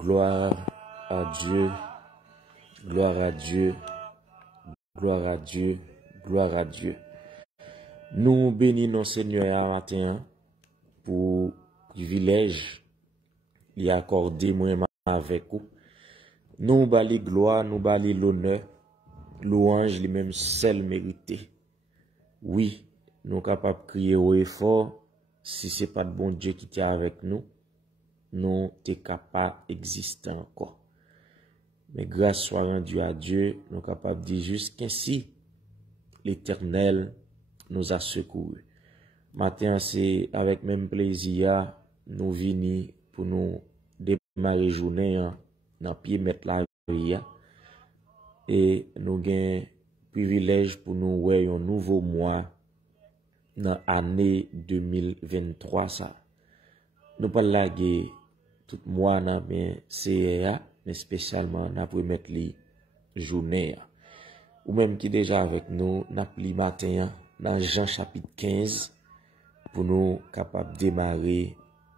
Gloire à Dieu, gloire à Dieu, gloire à Dieu, gloire à Dieu. Nous bénissons Seigneur à matin pour privilège y accorder moi avec vous. Nous bali gloire, nous bali l'honneur, louange les mêmes seul mérité. Oui, nous capables de crier haut et fort, si c'est pas de bon Dieu qui est avec nous, nous t'es capable d'exister encore. Mais grâce soit rendue à Dieu, nous sommes capables de dire jusqu'ainsi, l'Éternel nous a secourus. Matin, c'est avec même plaisir, nous venons pour nous démarrer journée, dans pied mettre la vie, et nous avons privilège pour nous voir un nouveau mois dans l'année 2023. Ça. Nous pas laguer tout mois dans mais CEA, mais spécialement dans pour mettre les journées. Ou même qui déjà avec nous, n'a pli matin dans Jean chapitre 15 pour nous capables de démarrer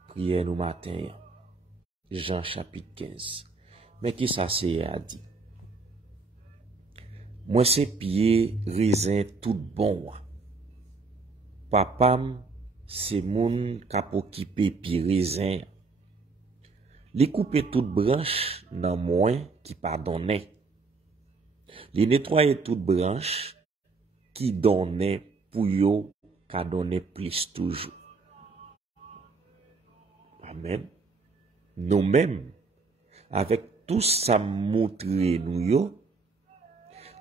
prière nous matin. Jean chapitre 15. Mais qui ça c'est a dit? Moi c'est pied raisin tout bon. Papam c'est moun k'ap occupé pied raisin. Li couper toute branche dans moins qui pas donné. Li nettoyer toute branche qui donnait pour yo qu'a donné plus toujours. Amen. Nous-mêmes, avec tout ça montré nous yo,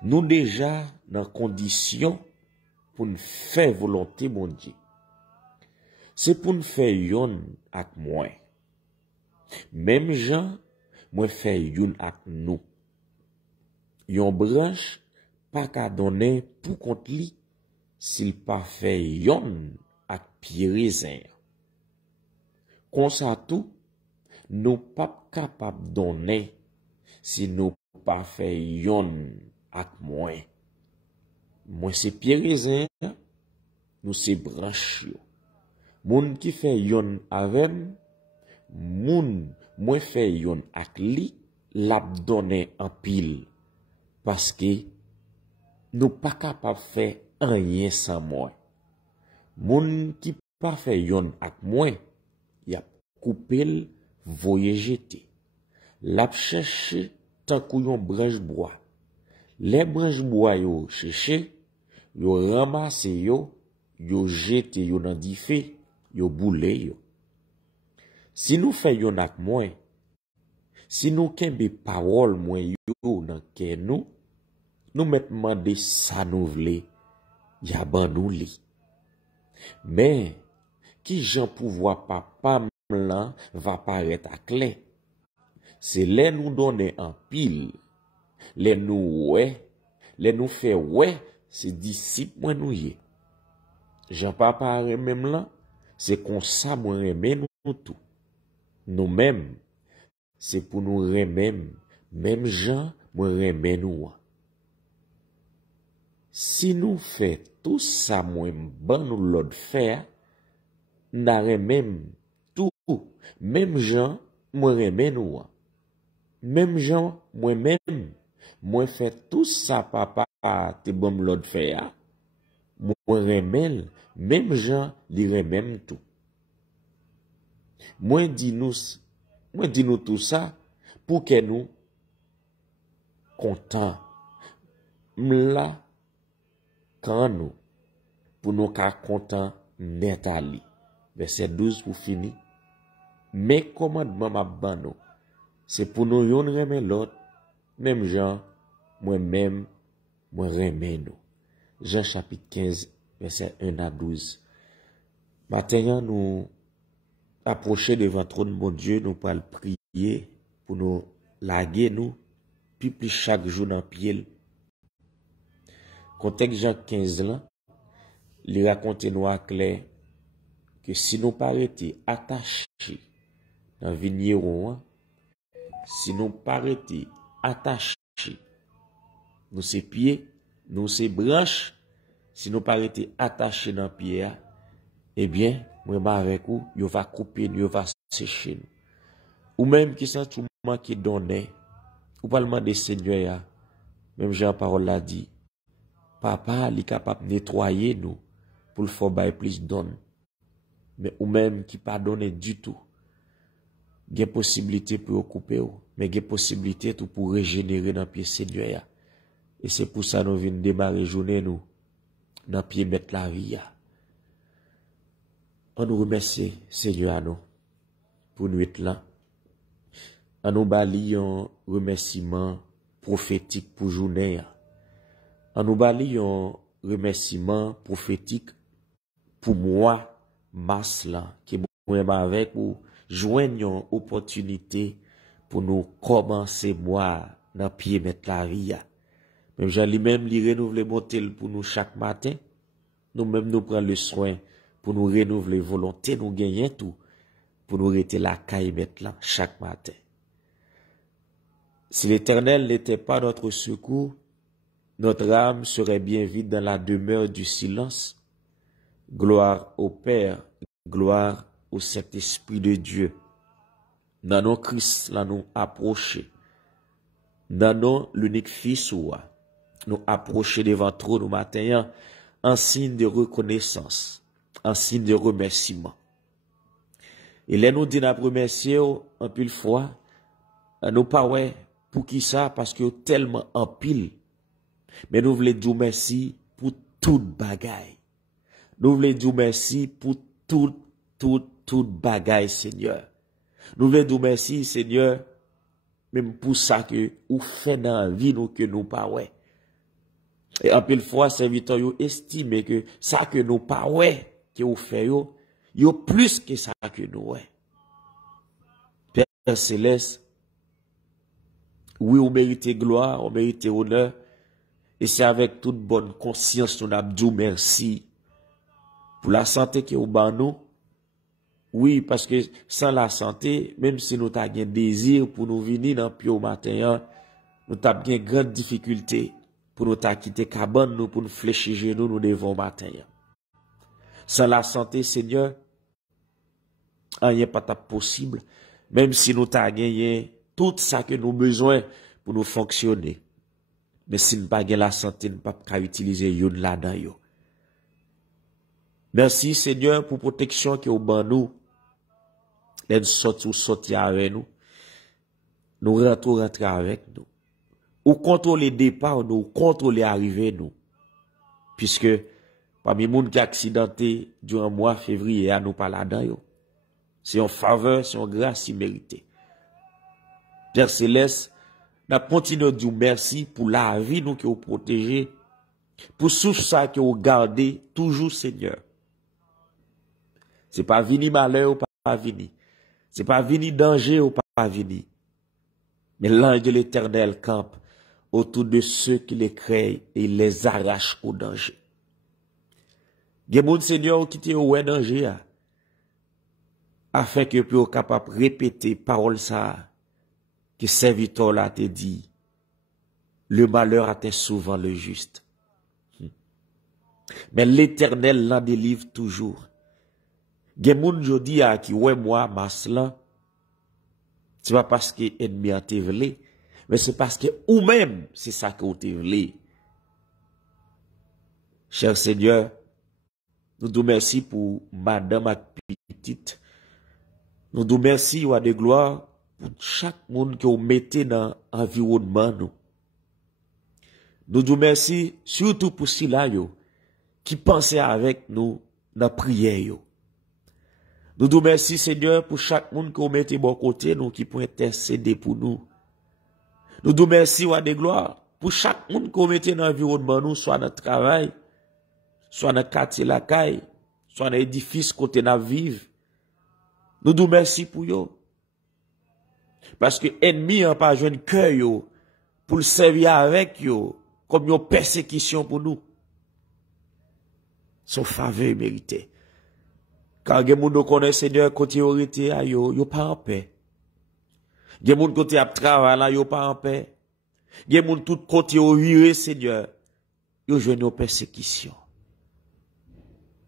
nous déjà dans condition pour nous faire volonté mon Dieu. C'est pour nous faire yon ak moi. Même gens, moi fait yon ak nous. Yon branche pas qu'à donner pour compte li s'il pas fait yon ak pied raisin. Comme ça tout, nous pas capable donner si nous pas fait yon ak moi. Moi c'est pied raisin, nous c'est branche yo. Moun qui fait yon avec moun moi fait yon ak li l'a donner en pile parce que nous pas capable faire rien sans moi. Moun qui pas fait yon ak moi, y a coupé voye jeter. L'a chercher tant qu'on branche bois. Les branches bois yo chercher, yo ramasse yo jeté yo dans di feu, yo boule yo. Si nous faisons nak moi, si nous kembe parole moi yo dans cœur nous mettons de ça nous vle, y a ban nous li. Mais qui Jean pouvoir papa là va paraître à clé. C'est les nous donner en pile, les nous ouais, les nous fait ouais, c'est disciple moi nous y. Jean papa même là, c'est comme ça moi remet nous tout. Nous-mêmes, c'est pour nous remettre, même gens, moi remet nous. Si nous fait tout ça, moi, ban nous l'autre faire, n'a même tout, même gens, moi remet nous. Même gens, moi-même, moi fait tout ça, papa, te bon l'autre faire, moi remet, même gens, li remet tout. Moi dis nous tout ça pour que nous contents. M'la quand nous pour nous car contents net ali. Verset 12 pour finir. Mais commandement m'a ban nous. C'est pour nous yon remet l'autre même Jean moi-même moi remet nous. Jean chapitre 15 verset 1 à 12. Maintenant nous approcher devant trône bon Dieu, nous allons prier pour nous laguer nous, puis plus chaque jour dans pied. Contexte Jean 15 là, il raconte nous à clair que si nous pas été attachés dans vigneron, si nous pas été attachés, nous ces pieds, nous ces branches, si nous pas été attachés dans pied, eh bien, moi avec vous, yo va couper, yo va sécher nous. ou même qui sentiment qui donnait, ou pas demander Seigneur, même Jean-Parole l'a dit, papa, il est capable de nettoyer nous pour le faire bailler plus donne. Mais ou même qui pas donné du tout. Il y a possibilité pour occuper, mais il y a possibilité tout pour régénérer dans le pied Seigneur. Et c'est pour ça que nous venons démarrer journée nous, dans le pied mettre la vie. On nous remercie Seigneur à nous, pour nous être là. On nous bali un remerciement prophétique pour journée. On nous bali un remerciement prophétique pour moi, masse là, qui est avec pour joindre une opportunité pour nous commencer moi dans pied mettre la vie. Même j'en lui-même li renouveler monter pour nous chaque matin. Nous-mêmes nous prendre le soin pour nous renouveler volonté, nous gagner tout pour nous rester la caille mettre là chaque matin. Si l'Éternel n'était pas notre secours, notre âme serait bien vide dans la demeure du silence. Gloire au Père, gloire au Saint-Esprit de Dieu. Dans nos Christ, là nous approcher. Dans nos l'unique Fils nous approcher devant trop nous matin en signe de reconnaissance, en signe de remerciement. Et là nous dit n'a remercier en pile fois, nous pas ouais pour qui ça parce que tellement en pile. Mais nous voulons dire merci pour toute bagaille. Nous voulons dire merci pour toute bagaille, Seigneur. Nous voulons dire merci, Seigneur, même pour ça que vous faites dans la vie, nous, que nous pas ouais. Et en pile fois, serviteurs, vous estimez que ça que nous pas ouais, que vous faites, yo plus que ça que nous ouais. Père Céleste, oui, on mérite gloire, on mérite honneur, et c'est avec toute bonne conscience nous avons dit merci pour la santé qui est au bas nous. Oui, parce que sans la santé, même si nous avons un désir pour nous venir dans le pied au matin, nous avons une grande difficulté pour nous quitter cabane, nous, pour nous fléchir genoux, nous devons matin. Sans la santé, Seigneur, rien n'est pas possible, même si nous avons gagné tout ça que nous avons besoin pour nous fonctionner. Mais si nous n'avons pas la santé, nous ne pouvons pas utiliser yon là-dedans. Merci, Seigneur, pour la protection qui est au bas nous. Nous sortir avec nous. Nous rentrer avec nous. Ou contrôler départ, nous contrôler arrivée, nous. Puisque, parmi les gens qui sont accidentés durant le mois de février, nous pas là-dedans. C'est une faveur, c'est une grâce imméritée. Père Céleste, nous continuons de dire merci pour la vie nous qui vous protégez, pour tout ça que vous gardez toujours, Seigneur. C'est pas vini malheur ou pas vini. C'est pas vini danger ou pas vini. Mais l'ange de l'Éternel campe autour de ceux qui les créent et les arrache au danger. Gen moun Seigneur qui te oué danger afin que vous capable répéter parole ça que serviteur là te dit. Le malheur atteint souvent le juste. Mais l'Éternel l'en délivre toujours. Gen moun jodi a qui ouais moi maslan, c'est pas parce que ennemi a te vle, mais c'est parce que ou même c'est ça que vous te vle. Cher Seigneur, nous vous merci pour madame ak petite. Nous vous merci ou de gloire pour chaque monde que vous mettez dans l'environnement nous. Nous vous merci surtout pour ceux-là qui pensaient avec nous dans la prière yo. Nous vous remercions, Seigneur, pour chaque monde que vous mettez bon côté, nous qui peut intercéder pour nous. Nous vous remercions, roi de gloire, pour chaque monde que vous mettez dans l'environnement, nous, soit dans le travail, soit dans le quartier la caille, soit dans l'édifice côté nous vivons. Nous vous remercions pour eux. Parce que l'ennemi n'a pas joué un cœur pour le servir avec eux, comme une persécution pour nous. Son faveur mérité. Quand les gens connaissent Seigneur côté autorité, yo pas en paix. Les gens côté à travail, yo pas en paix. Les gens tout côté au viré, Seigneur, yo jouent nos persécutions.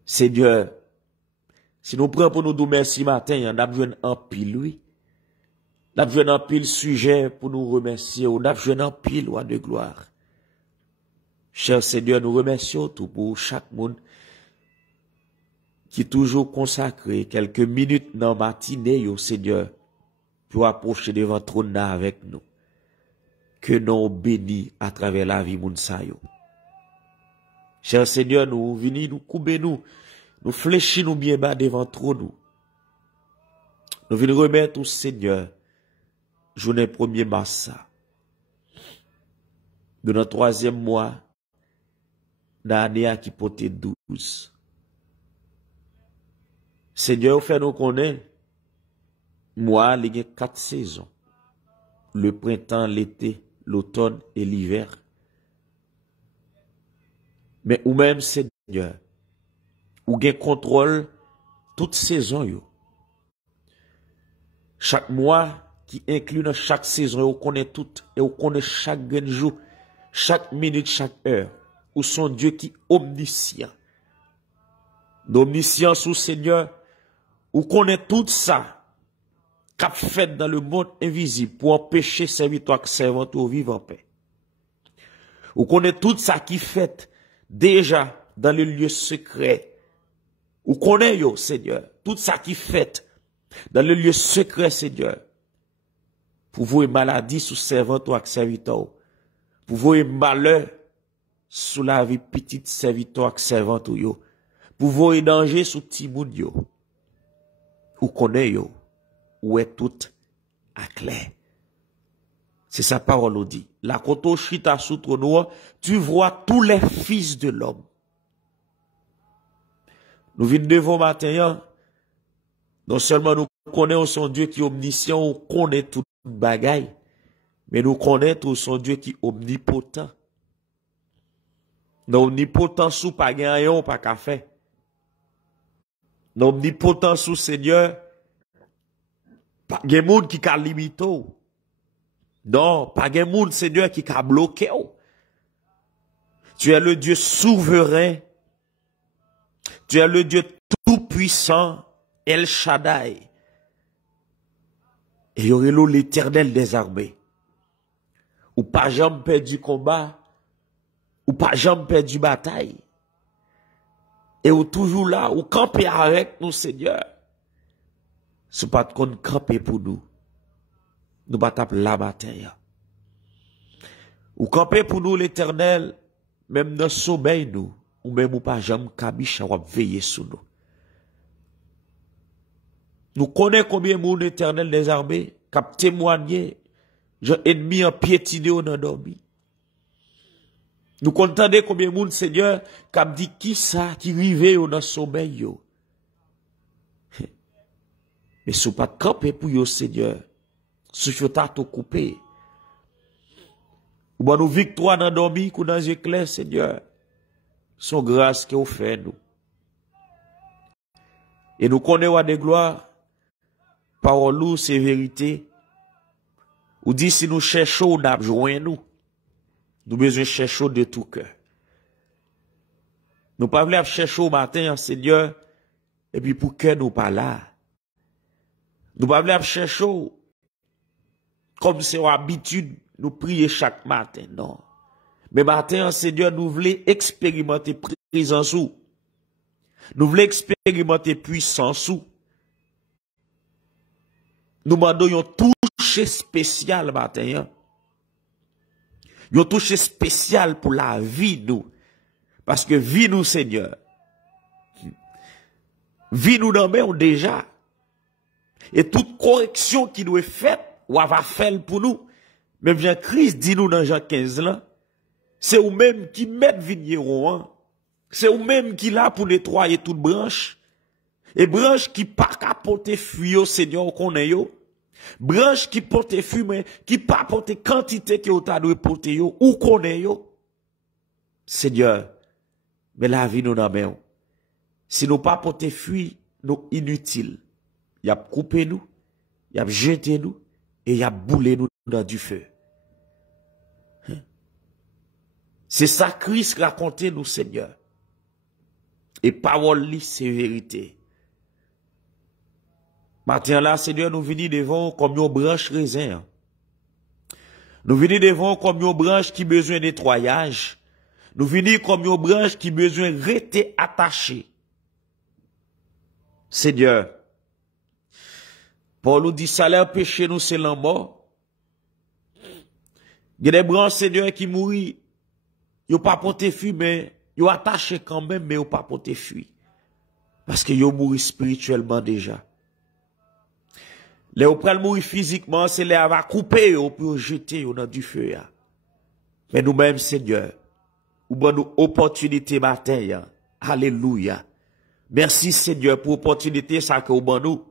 Seigneur, si nous prenons pour nous dire merci matin, on a besoin en pile, oui. N'a joué un pile sujet pour nous remercier, ou n'a joué un pile roi de gloire. Cher Seigneur, nous remercions tout pour chaque monde qui toujours consacré quelques minutes dans la matinée, au Seigneur, pour approcher devant ton trône avec nous. Que nous bénis à travers la vie Mounsayo. Cher Seigneur, nous venons, nous couper nous fléchis nous bien bas devant trop nous. Nous venons remettre au Seigneur, journée 1er mars, de notre 3e mois, dans l'année qui porte 12. Seigneur, fait nous connaître, moi, il y a 4 saisons. Le printemps, l'été, l'automne et l'hiver. Mais ou même, Seigneur, ou gen contrôle toute saison yo. Chaque mois qui inclut dans chaque saison, vous connaissez tout et vous connaissez chaque jour, chaque minute, chaque heure. Ou son Dieu qui est omniscient. L'omniscience ou Seigneur, vous connaissez tout ça qu'a fait dans le monde invisible pour empêcher serviteur et servante au vivre en paix. Vous connaissez tout ça qui fait déjà dans le lieu secret. Vous connaissez, yo, Seigneur, tout ça qui fait dans le lieu secret, Seigneur, pour vous maladie sous servante ou serviteur, pour vous malheur sous la vie petite serviteur et servante ou yo, pour vous danger sous timoun yo. Vous connaissez, yo, où est tout à clair. C'est sa parole nous dit. La koto chita sous trône, tu vois tous les fils de l'homme. Nous venons devant matin, non seulement nous connaissons son Dieu qui est omniscient, on connaît tout bagaille, mais nous connaissons son Dieu qui est omnipotent. Non omnipotent sous pas gagnant, pas qu'à faire. Non omnipotent sous Seigneur, pas de monde qui a limité. Non, pas de monde Seigneur qui a bloqué. Tu es le Dieu souverain. Tu es le Dieu tout-puissant, El Shaddai. Et y aurait l'Éternel des armées. Ou pas jamais perdu combat, ou pas jamais perdu bataille. Et ou toujours là, ou camper avec nous, Seigneur. Ce n'est pas qu'on camper pour nous. Nous battons la bataille. Ou camper pour nous, l'Éternel, même dans le sommeil, nous. Ou même ou pas jamais kabiche ou veiller sur nous. Nous connaissons combien moun éternel des armées cap témoigné, j'ai ennemi en piétiné ou nan dormi. Nous comptons combien moun Seigneur cap dit qui ça qui rive ou dans sommeil yo. Mais sou pas de camper pour yo Seigneur. Sou chota to coupé. Ou ba nous victoire dans dormi ou dans éclair Seigneur. Son grâce qui offert nous. Et nous connaissons des gloires, parole nous, c'est vérité. Ou dit si nous cherchons, nous avons nous. Nous besoin chercher de tout cœur. Nous pas voulons chercher au matin, Seigneur, et puis pour que nous pas là. Nous pas voulons chercher comme c'est une habitude, nous prier chaque matin, non. Mais matin, Seigneur, nous voulons expérimenter présence ou. Nous voulons expérimenter puissance ou. Nous demandons un toucher spécial matin. Un toucher spécial pour la vie nous. Parce que vie nous, Seigneur. Vie nous dans main déjà. Et toute correction qui nous est faite, ou va faire pour nous. Même Jean-Christ dit nous dans Jean 15 là. C'est ou même qui met vigneron, hein? C'est ou même qui là pour nettoyer toute branche. Et branche qui pas capoter fruit au Seigneur qu'on est yo. Branche qui porte fruit mais qui pas porter quantité que t'a doit porter yo ou qu'on est yo. Seigneur, mais la vie nous dans main. Si nous pas porter fruit, nous inutile. Y a coupé nous, y a jeté nous et y a boulé nous dans du feu. C'est ça Christ racontait nous, Seigneur. Et parole li, c'est vérité. Matin là, Seigneur, nous venons devant comme une branche raisin. Nous venons devant comme une branche qui besoin de nettoyage. Nous venons comme une branche qui besoin de rester attachée. Seigneur, Paul nous dit, salaire péché nous, c'est la mort. Il y a des branches, Seigneur, qui mourent. Ils n'ont pas porté fuir, mais ils ont attaché quand même, mais ils n'ont pas porté fuir. Parce qu'ils ont mouru spirituellement déjà. Les ou pral mourir physiquement, c'est les avoir coupé pour jeter dans du feu. Mais nous-mêmes, Seigneur, ou bon nous opportunité matin. Alléluia. Merci, Seigneur, pour opportunité ça que vous bon nous.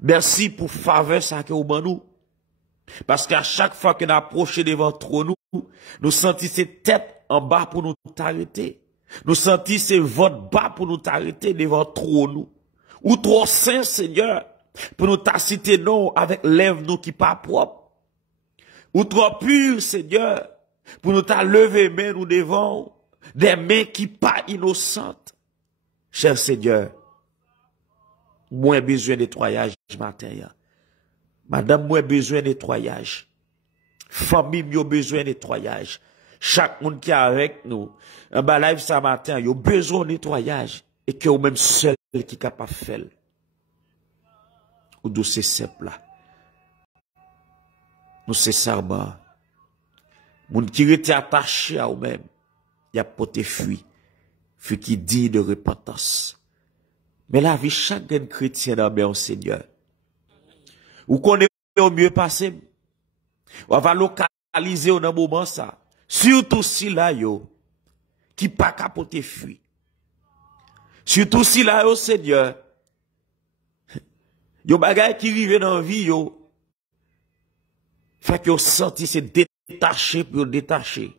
Merci pour faveur ça que vous bon nous. Parce qu'à chaque fois que nous approchons devant trop nous sentons ces têtes en bas pour nous arrêter. Nous sentons ces votes bas pour nous arrêter devant trop nous. Ou trop saint, Seigneur, pour nous taciter non avec lèvres nous qui pas propres. Ou trop pur, Seigneur, pour nous lever main nous devant des mains qui pas innocentes. Cher Seigneur, moi besoin de nettoyage matin. Madame, moi besoin de nettoyage. Famille, moi besoin de nettoyage. Chaque monde qui est avec nous, en bas live ce matin, il a besoin de nettoyage. Et que vous même seul qui est capable de faire. Ou d'où c'est simple là. Nous c'est serment. Moun qui était attaché à vous-même, il a porté fuit. Fuit qui dit de repentance. Mais la vie chaque chrétien dans le Seigneur. Ou qu'on est au mieux passé. On va localiser au moment ça. Surtout si là yo, qui pas capoté fuit. Surtout si là yo, Seigneur, yo bagay qui rive dans la vie yo, fait que yo senti se détacher pour détacher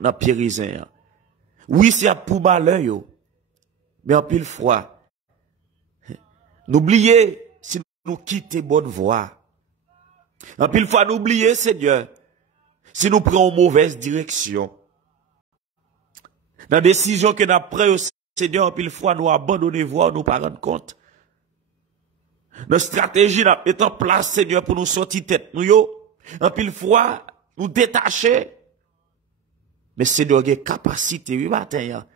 dans pierrisin. Oui, c'est pour malheur yo, mais en pile fois, n'oubliez si nous quittons bonne voie. En pile fois, n'oubliez, Seigneur, si nous prenons mauvaise direction. Dans la décision que nous prenons, Seigneur, en pile fois, nous abandonnons voie, nous ne pas rendre compte. Notre stratégie, nous mettons en place, Seigneur, pour nous sortir tête, nous, yo, en pile fois, nous détacher. Mais Seigneur, il y a capacité, oui, matin,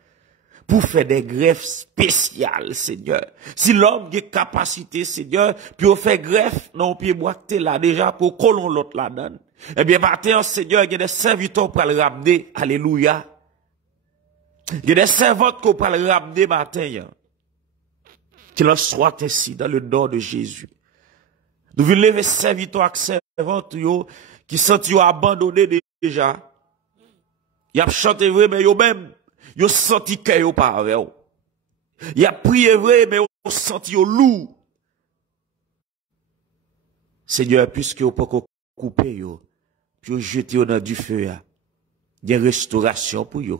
pour faire des greffes spéciales, Seigneur. Si l'homme a capacité, Seigneur, puis on fait greffe, non, puis boite là, déjà, pour colon l'autre là donne. Eh bien, matin, Seigneur, il y a des serviteurs pour le ramener. Alléluia. Il y a des servantes qu'on peut le ramener matin. Qu'il en soit ainsi dans le nom de Jésus. Nous voulons lever serviteurs et servantes, qui sont abandonnés déjà. Ils ont chanté vrai, mais ils même, ils ont senti qu'ils n'ont pas avec eux. Ils ont prié vrai, mais ils ont senti lourd. Seigneur, puisque vous pouvez couper, puis jeter dans du feu, il y a restauration pour eux.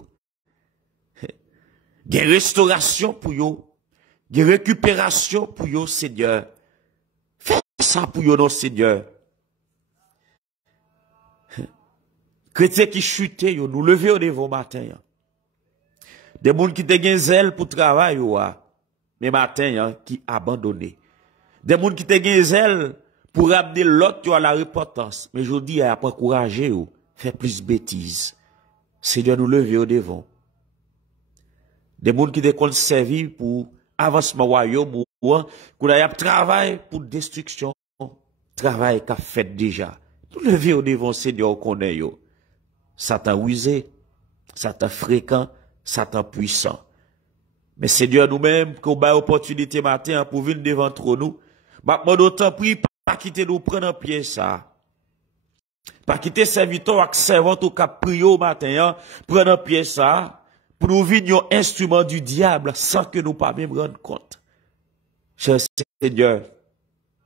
Il y a restauration pour eux. Il y a récupération pour eux, Seigneur. Fais ça pour eux, non, Seigneur. Chrétiens qui chutent, nous levons au niveau matin. Des gens qui te zèle pour travail, mais matin, qui abandonné. Des gens qui te zèle pour amener l'autre à la repentance. Mais je dis, à pas encourager, faire plus bêtises. Seigneur, nous levons au devant. Des gens qui te servir pour avancement royaume, qu'on a travail pour destruction, travail qu'a fait déjà. Nous levons au devant, Seigneur, qu'on est, Satan rusé, Satan fréquent, Satan puissant. Mais Seigneur, nous-mêmes, qu'on a opportunité matin pour venir devant nous, maintenant, d'autant prie, pas quitter nous prendre un pied ça. Pas quitter serviteur ak servante au cap prier matin, prendre un pied ça, pour nous venir un instrument du diable sans que nous pas même rendre compte. Cher Seigneur,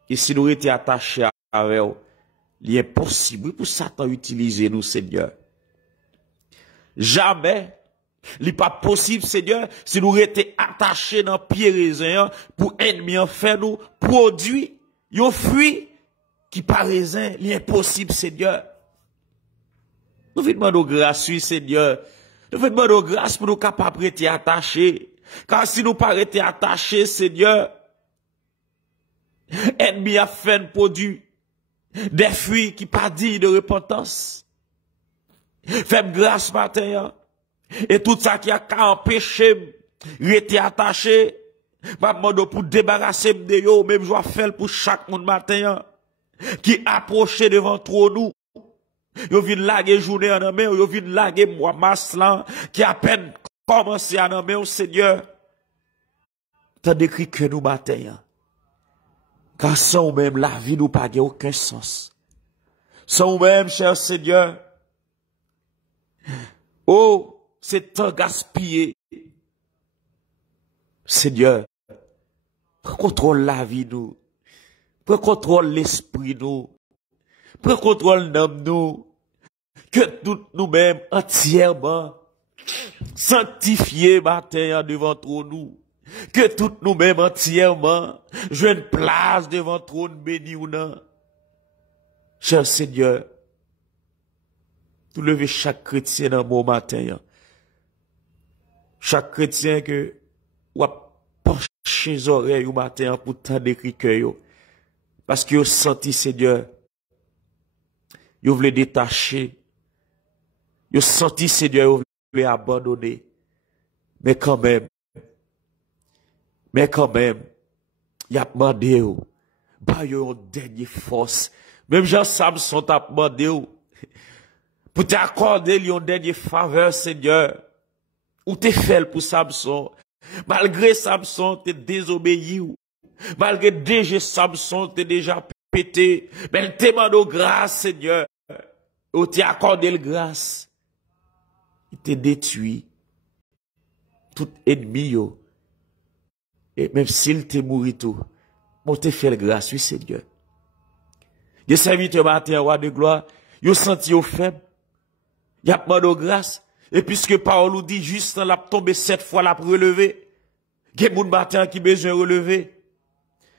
et si nous étions attachés à eux, il est impossible pour Satan utiliser nous, Seigneur. Jamais, il n'est pas possible, Seigneur, si nous étions attachés dans pied raisin pour ennemi en faire nous produit, yon fruit qui par raisin, il est impossible, Seigneur. Nous vous demandons grâce, Seigneur. Nous vous demandons grâce pour nous capables d'être attachés. Car si nous pas être attachés, Seigneur, Ennemi a fait un produit, des fruits qui pas dit de repentance. Fais grâce matin, et tout ça qui a empêché, rester attaché, m'a demandé pour débarrasser de yo, même je vais faire pour chaque monde matin, qui approche devant trop nous. Yo vin laguer journée en main, yo vin laguer moi maslan, qui à peine commencé à nommer au Seigneur. T'as décrit que nous matin, car sans même la vie nous pas aucun sens. Sans même, cher Seigneur, oh, c'est un gaspillé. Seigneur, prends contrôle la vie nous, prends contrôle l'esprit nous, prends contrôle l'âme nous, que tout nous-mêmes entièrement sanctifiés matin devant nous, que tout nous-mêmes entièrement jouent une place devant trône béni ou non. Cher Seigneur, tu levez chaque chrétien dans mon matin. Chaque chrétien que ou a penché les oreilles au matin pour t'en écrire que parce que vous senti Seigneur, vous voulez détacher, vous senti Seigneur, vous voulez abandonner, mais quand même, il a demandé, bah yo une dernière force, même Jean Samson t'a demandé pour t'accorder une dernière faveur Seigneur, ou t'es fait pour Samson. Malgré Samson, t'es désobéi. Malgré déjà Samson, t'es déjà pété. Mais il te demande grâce, Seigneur. Ou t'es accordé le grâce. Il te détruit. Tout ennemi, yo. Et même s'il te mourit tout, bon, te fait le grâce, oui, Seigneur. Des serviteurs matin, roi de gloire, yo senti au faible. Y a pas de grâce. Et puisque Paul nous dit juste l'a tombé 7 fois l'a relevé. Gen moun matin qui besoin relever.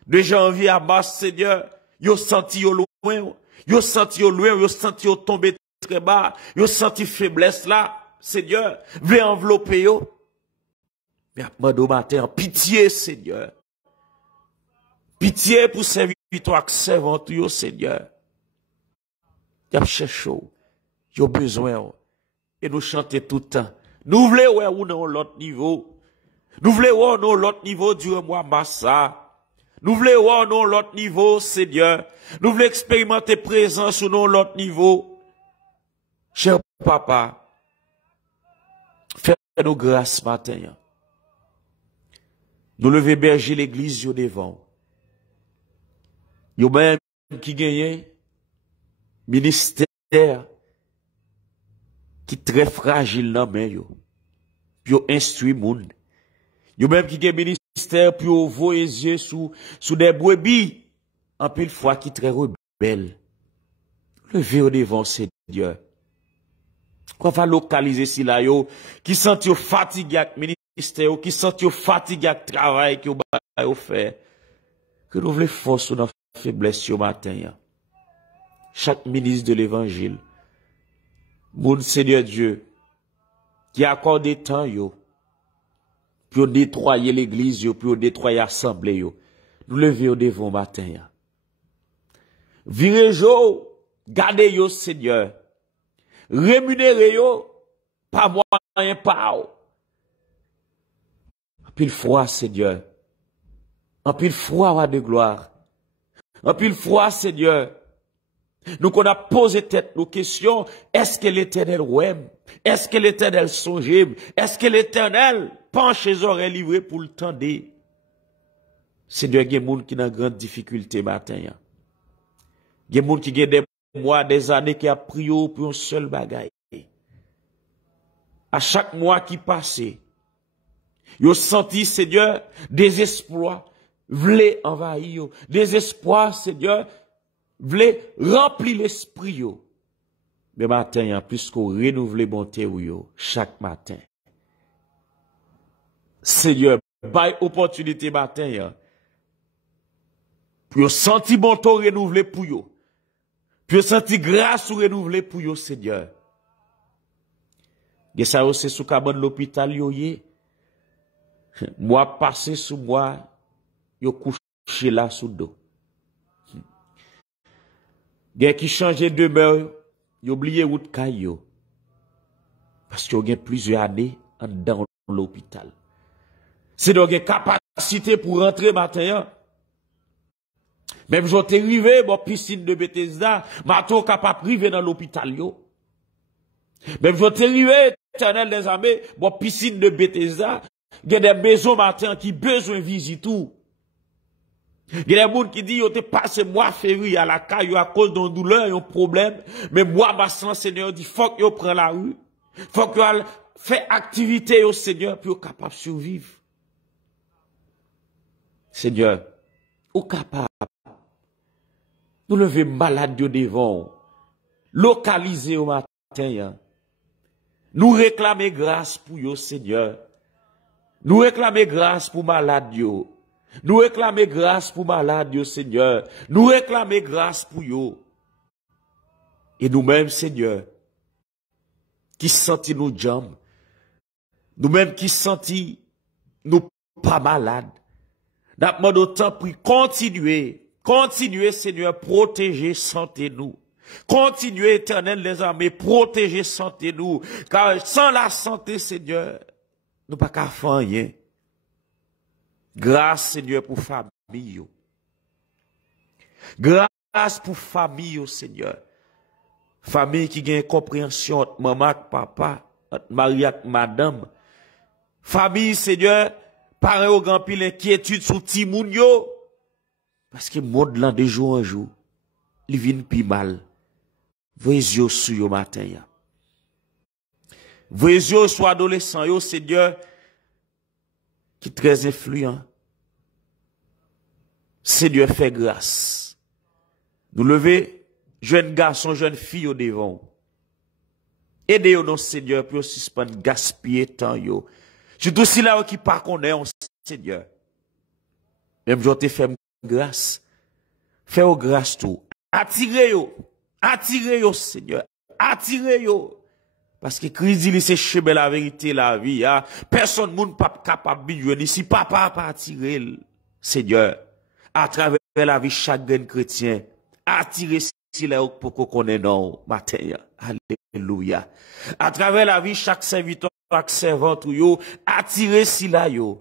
De janvier à mars, Seigneur, yo senti yo loin, yo senti yo loin, yo senti yo tomber très bas, yo senti faiblesse là, Seigneur, veuillez envelopper yo. Mais après au matin, pitié, Seigneur. Pitié pour serviteur servant yo, Seigneur. Y'a cherché, yo besoin, et nous chanter tout le temps. Nous voulons ouais ou non l'autre niveau. Nous voulons non l'autre niveau du mois massa. Nous voulons non l'autre niveau, Seigneur. Nous voulons expérimenter présence ou non l'autre niveau. Cher papa, fais-nous grâce matin. Nous levons berger l'église yo devant. Yo même qui gagne ministère qui très fragile dans main yo. Puis instruit moun. Yo même qui gagne ministère puis voyer les yeux sous des brebis en pile fois qui très rebelle. Levez au devant Seigneur. Qu'on va localiser si là yo qui sent yo fatigué avec ministère, qui sent yo fatigué avec travail que yo fait. Que nous voulons force dans faiblesse au matin. Chaque ministre de l'évangile, mon Seigneur Dieu, qui accorde des temps yo, pour nettoyer l'église yo, pour nettoyer l'assemblée yo, nous lever au devant matin. Virez yo, gardez yo Seigneur, rémunérez yo, pas moyen pas. En pile foi Seigneur, en pile foi roi de gloire, en pile foi Seigneur. Nous qu'on a posé tête nos questions, est-ce que l'Éternel ouème? Est-ce que l'Éternel songe? Est-ce que l'Éternel penche les oreilles livrées pour le temps des? Seigneur, il y a des gens qui ont une grande difficulté matin. Il y a des gens qui ont des mois, des années qui ont prié pour un seul bagaille. À chaque mois qui passe, ils ont senti, Seigneur, désespoir, voulait envahir, désespoir, Seigneur, voulait remplir l'esprit yo. Mais matin, puisqu'on renouvelle bonté yo chaque matin. Seigneur, bail opportunité matin, pour sentir bon temps renouvelé pour yo. Pour sentir grâce ou renouvelé pour yo, Seigneur. Et ça c'est sous cabane l'hôpital yo yé. Moi passé sous moi, yo couché là sous dos. Gen qui change de demeure, yo oublié route caillou. Parce qu'il y a plusieurs années dans l'hôpital. C'est donc une capacité pour rentrer matin. Même si t'es arrivé, bon, piscine de Bethesda, matin capable privé dans l'hôpital, yo. Même si t'es arrivé, éternel des armées, bon, piscine de Bethesda, il y a des maisons matin qui besoin de visite tout. Il y a des gens qui disent, yo te passé moi février à la caille à cause d'une douleur, un problème, mais moi, ma Seigneur dit, faut que yo prenne la rue. Faut que yo fait activité au Seigneur, puis yo capable de survivre. Seigneur, ou capable, nous lever malade de devant, localiser au matin, nous réclamer grâce pour yo, Seigneur. Nous réclamer grâce pour malade yo. Nous réclamer grâce pour malade yo, Seigneur. Nous réclamer grâce pour yo. Et nous-mêmes, Seigneur, qui senti nous jambes, nous-mêmes qui senti nous pas malades, nous demandons autant pour continuer, Seigneur, protéger, santé nous. Continuez, éternel les armées, protéger, santé nous. Car sans la santé, Seigneur, nous pas qu'à faire rien. Grâce, Seigneur, pour famille. Grâce pour famille, Seigneur. Famille qui gagne compréhension entre maman et papa, entre mari et madame. Famille, Seigneur, parents au grand pile inquiétude sur ti moun yo. Parce que monde là de jour en jour, il vient plus mal. Voyez yeux sur yo matin ya. Voyez yeux sur adolescent yo, Seigneur, qui est très influent. Seigneur, fait grâce. Nous lever, jeunes garçons, jeunes filles au devant. Aidez-nous, non, Seigneur, pour suspendre gaspiller temps yo. Surtout si là qui pas connaît, Seigneur. Même je te fais grâce. Fais grâce tout. Attirez yo, Seigneur. Attirez yo. Parce que Christ c'est chebe la vérité, la vie. Hein? Personne moun pas capable de venir. Si papa pas attiré, Seigneur, à travers la vie chaque chrétien, attirez si là pour qu'on connaît non matin. Alléluia. À travers la vie chaque serviteur, chaque servante yo, attirez si là yo.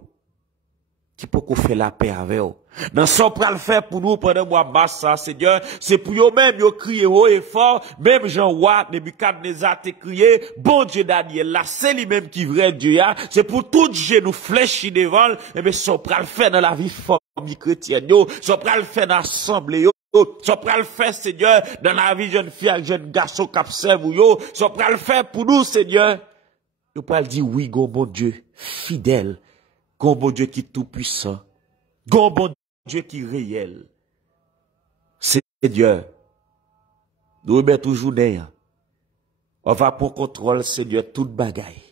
Qui peut qu'on fait la paix avec eux. Dans ce qu'on le faire pour nous pendant mois bassa, Seigneur, c'est pour eux même, yo crier haut et fort, même Jean-Roi, Nebuchadnezzar te crié, bon Dieu Daniel, là, c'est lui-même qui vrai Dieu, c'est pour tout genou fléchi devant, et bien, ce qu'on le faire dans la vie famille chrétienne, yo, ce qu'on le faire dans l'assemblée, yo, ce qu'on le faire, Seigneur, dans la vie jeune fille, avec jeune garçon qui observe, yo, ce qu'on le faire pour nous, Seigneur, yo pas le dire oui, go bon Dieu, fidèle, go bon Dieu qui est tout puissant, go bon Dieu qui est réel. Seigneur, nous remettons toujours d'ailleurs. On va pour contrôle, Seigneur, toute bagaille.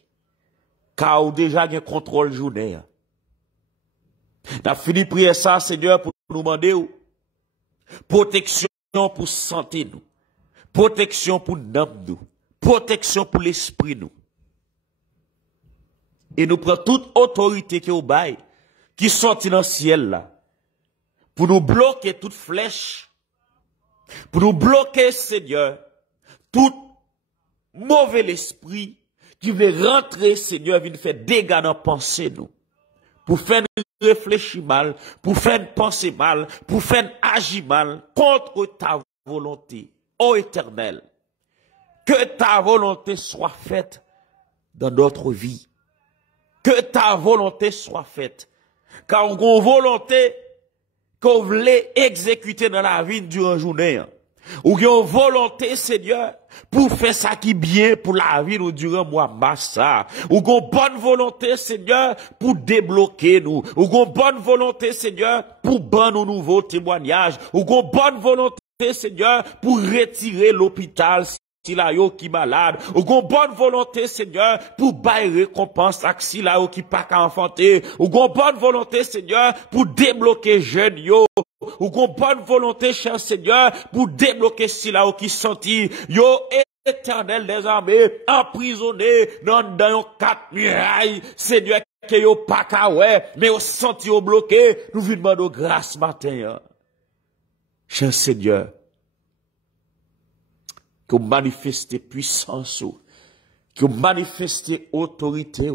Car on déjà un contrôle journée. On a fini de prier ça, Seigneur, pour nous demander protection pour santé nous. Protection pour nous. Protection pour l'esprit nous. Et nous prenons toute autorité qui est au bail, qui sortit dans le ciel là, pour nous bloquer toute flèche, pour nous bloquer, Seigneur, tout mauvais esprit qui veut rentrer, Seigneur, vient faire dégâts dans la pensée, nous. Pour faire réfléchir mal, pour faire penser mal, pour faire agir mal contre ta volonté, ô Éternel. Que ta volonté soit faite dans notre vie. Que ta volonté soit faite. Car on a une volonté qu'on voulait exécuter dans la vie durant la journée. Ou qu'il y a une volonté, Seigneur, pour faire ça qui est bien pour la vie nous durant mois massa. Ou qu'il y a une bonne volonté, Seigneur, pour débloquer nous. Ou qu'il y a une bonne volonté, Seigneur, pour ban nos nouveaux témoignages. Ou qu'il y a une bonne volonté, Seigneur, pour retirer l'hôpital. Si la yo qui malade, ou gon bonne volonté, Seigneur, pour bailler récompense à si la yo qui pas qu'à enfanter, ou gon bonne volonté, Seigneur, pour débloquer jeune yo, ou gon bonne volonté, cher Seigneur, pour débloquer si la yo qui senti, yo Éternel des armées, emprisonné dans quatre murailles, Seigneur, que yo pas qu'à ouais, mais au senti au bloqué, nous vous demandons grâce matin, cher Seigneur. que vous manifestez puissance, que vous manifestez autorité,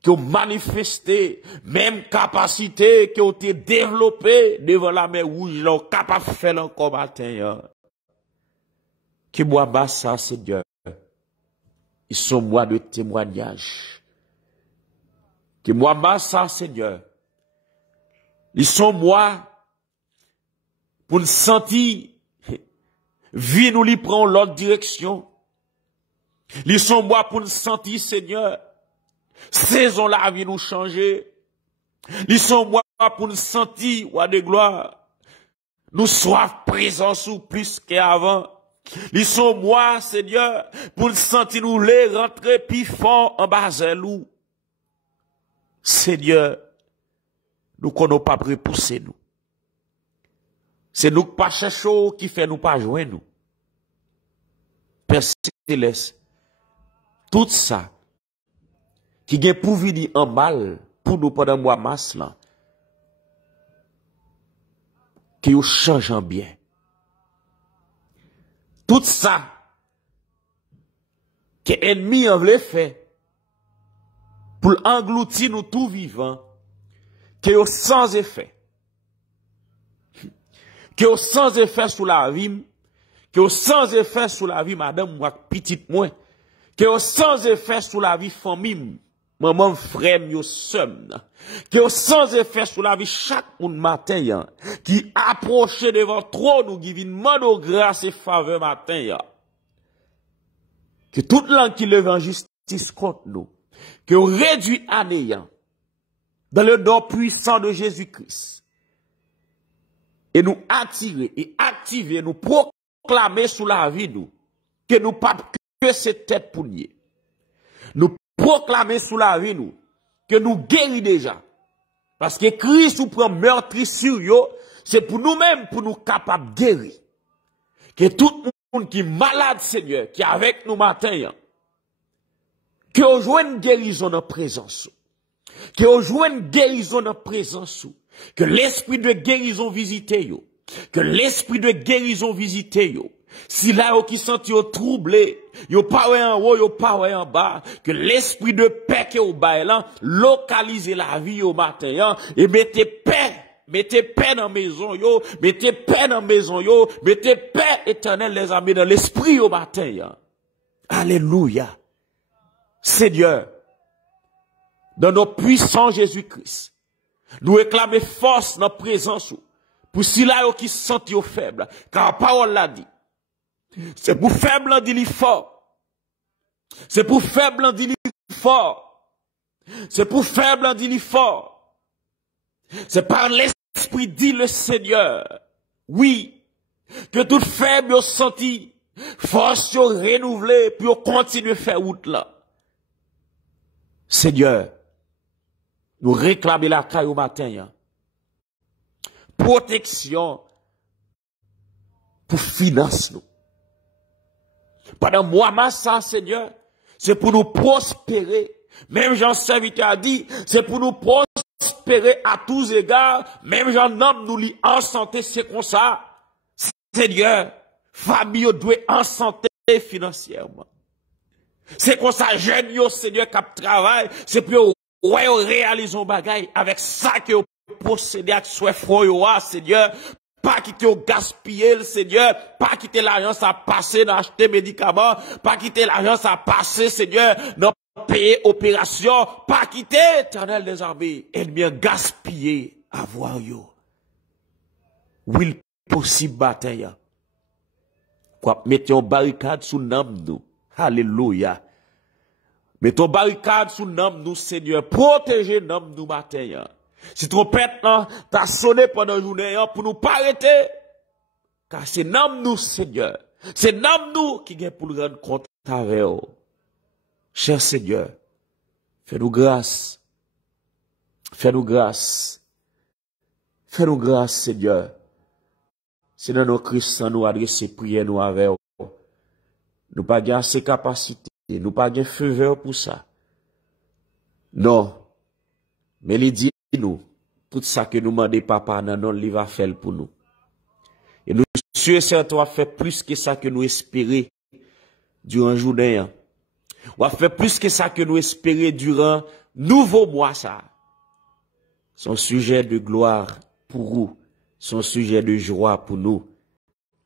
que vous manifestez même capacité que vous avez développée devant la mer rouge, là, capable de faire encore matin. Que moi, bas ça, Seigneur. Ils sont moi de témoignage. Que moi, bas ça, Seigneur. Ils sont moi pour nous sentir, vie nous li prend l'autre direction. Ils sont moi pour nous sentir, Seigneur, saison la vie nous changer. Ils sont moi pour nous sentir, roi de gloire, nous soif présence ou plus qu'avant. Ils sont moi, Seigneur, pour nous sentir nous les rentrer plus fort en bas nous. Seigneur, nous connaissons pas repousser nous. C'est nous qui pas cherchons qui fait nous pas joindre nous. Père Céleste, tout ça, qui est pour venir en mal, pour nous pendant mois mars là, qui nous change en bien. Tout ça, que l'ennemi en veut faire, pour engloutir nous tout vivant, qui est sans effet. Qui est sans effet sur la vie, qui est sans effet sur la vie, madame, moi, petite moi, qui est sans effet sur la vie famille, maman, frère, yo somme, qui est sans effet sur la vie chaque matin, qui approche devant trop nous, qui vient demander grâce et faveur matin, que toute langue qui lève en justice contre nous, que réduit à néant, dans le nom puissant de Jésus-Christ, et nous attirer et activer, nous proclamer sous la vie nous, que nous pas que cette tête pour nier. Nous proclamer sous la vie nous, que nous guérit déjà. Parce que Christ nous prend meurtri sur yo, c'est pour nous-mêmes, pour nous capables de guérir. Que tout le monde qui est malade, Seigneur, qui est avec nous matin, que on joue une guérison en présence. Que on joue une guérison en présence. Que l'esprit de guérison visite yo. Que l'esprit de guérison visite yo. Si là yo qui senti yo troublé, yo pas en haut, yo pas en bas, que l'esprit de paix que au bas là, localise la vie au matin et mettez paix dans maison yo, mettez paix dans maison yo, mettez paix éternelle les amis dans l'esprit au matin. Alléluia. Seigneur, dans nos puissants Jésus-Christ, nous réclamer force dans la présence pour si là qui sentent faible, car la parole l'a dit. C'est pour faible en dit fort. C'est pour faible en dit fort. C'est pour faible en dit fort. C'est par l'esprit dit le Seigneur. Oui, que toute faible au senti, force renouvelée, puis on continue à faire route là. Seigneur, nous réclamons la caille au matin. Protection pour finance nous. Pendant moi, ça, Seigneur, c'est pour nous prospérer. Même Jean serviteur a dit, c'est pour nous prospérer à tous égards. Même Jean homme nous lit en santé, c'est comme ça. Seigneur, famille doit en santé financièrement. C'est comme ça, jeune yo, Seigneur, qui travaille, c'est pour ouais, réaliser bagaille avec ça que vous possédez avec soit froid, Seigneur. Pas quitter au gaspiller, Seigneur. Pas quitter l'argent à passer dans acheter médicaments. Pas quitter l'argent à passer, Seigneur, dans payer opération. Pas quitter, éternel des armées. Et bien gaspiller, avoir yo. Will possible bataille. Quoi, mettez une barricade sous nous. Alléluia. Mettons barricade sous nous, Seigneur. Protégez nous matin. Si trompette là, t'as sonné pendant la journée pour nous pas arrêter. Car c'est nous, Seigneur. C'est nous qui gagne pour le rendre compte avec vous. Cher Seigneur, fais-nous grâce. Fais-nous grâce. Fais-nous grâce, Seigneur. C'est dans nos Christ sans nous adresser prière nous avec vous. Nous pas gagne assez capacité. Nous pas gagne faveur pour ça. Non. Mais il dit nous, tout ça que nous demandons papa, non, il va faire pour nous. Et nous, sûr et certain, va faire plus que ça que nous espérons durant journée. Ou a fait plus que ça que nous espérer durant nouveau mois ça. Son sujet de gloire pour nous, son sujet de joie pour nous,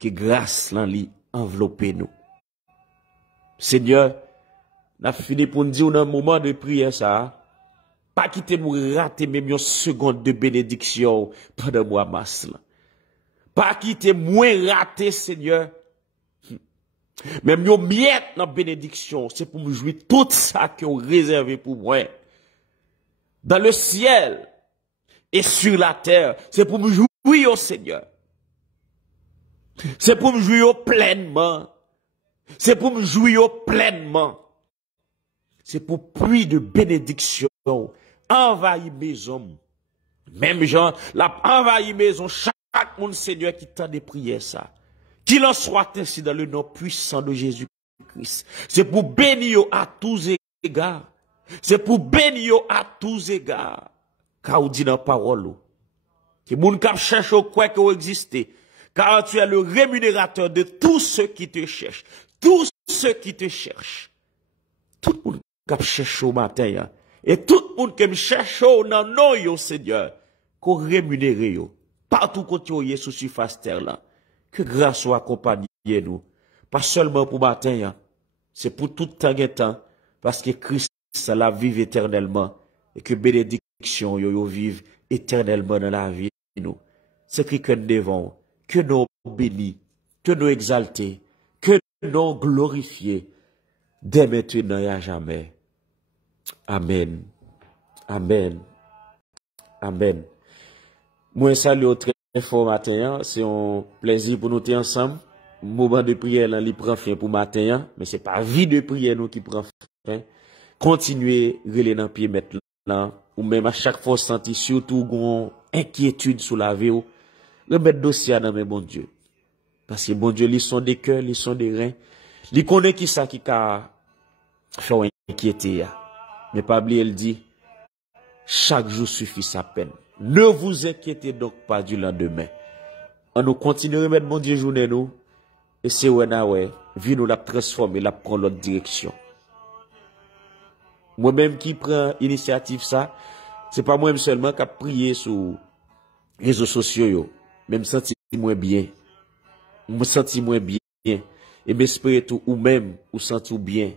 que grâce l'en lit envelopper nous. Seigneur, n'a fini pour nous dire dans un moment de prière ça, pas quitter nous rater même une seconde de bénédiction pendant mois mars là. Pas quitter moi rater Seigneur. Même yon miette dans bénédiction, c'est pour me jouir tout ça que vous réservé pour moi. Dans le ciel et sur la terre, c'est pour me jouir au Seigneur. C'est pour me jouir pleinement. C'est pour me jouir pleinement. C'est pour pluie de bénédiction envahir mes hommes. Même gens, la envahir mes hommes, chaque monde Seigneur qui t'a des prières ça. Qu'il en soit ainsi dans le nom puissant de Jésus-Christ. C'est pour bénir à tous égards. C'est pour bénir à tous égards. Car on dit dans la parole, que moun kap cherche au quoi que vous existez. Car tu es le rémunérateur de tous ceux qui te cherchent. Tous ceux qui te cherchent. Tout le monde kap cherche au matin. Et tout le monde qui me cherche au nom yo Seigneur. Qu'on rémunère yo. Partout côté yo sous surface terre là. Que grâce soit accompagnée nous. Pas seulement pour matin, c'est pour tout temps et temps. Parce que Christ la vive éternellement. Et que bénédiction yo vive éternellement dans la vie nous. C'est que nous devons, que nous bénis, que nous exalter, que nous glorifier dès maintenant et à jamais. Amen. Amen. Amen. Moi, salut au très fort matin, c'est un plaisir pour nous être ensemble. Moment de prière, là, il prend fin pour matin, mais c'est pas vie de prière nous qui prend fin. Continuez, relais dans pied maintenant, ou même à chaque fois sentir surtout une inquiétude sur la vie, remettre dossier dans mes bon Dieu. Parce que bon Dieu, ils sont des cœurs, ils sont des reins. Ils connaissent qui ça qui a fait inquiéter. Mais pas oublier, il dit, chaque jour suffit sa peine. Ne vous inquiétez donc pas du lendemain. On nous continue à remettre bon Dieu journée nous. Et c'est ouais, vie nous la transformer, la prendre l'autre direction. Moi-même qui prend initiative ça, c'est pas moi-même seulement qui a prié sur les réseaux sociaux, yo. Même senti moins bien. Me senti moins bien. Et m'espérer tout ou même, ou senti bien.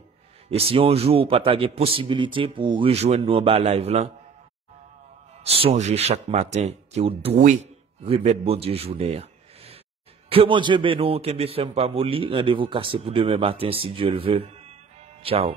Et si un jour, pas ta possibilité pour rejoindre nous en bas live là, songez chaque matin que vous devez remettre bon Dieu journée. Que mon Dieu bénisse, que me fait pas molli, rendez-vous cassé pour demain matin si Dieu le veut. Ciao.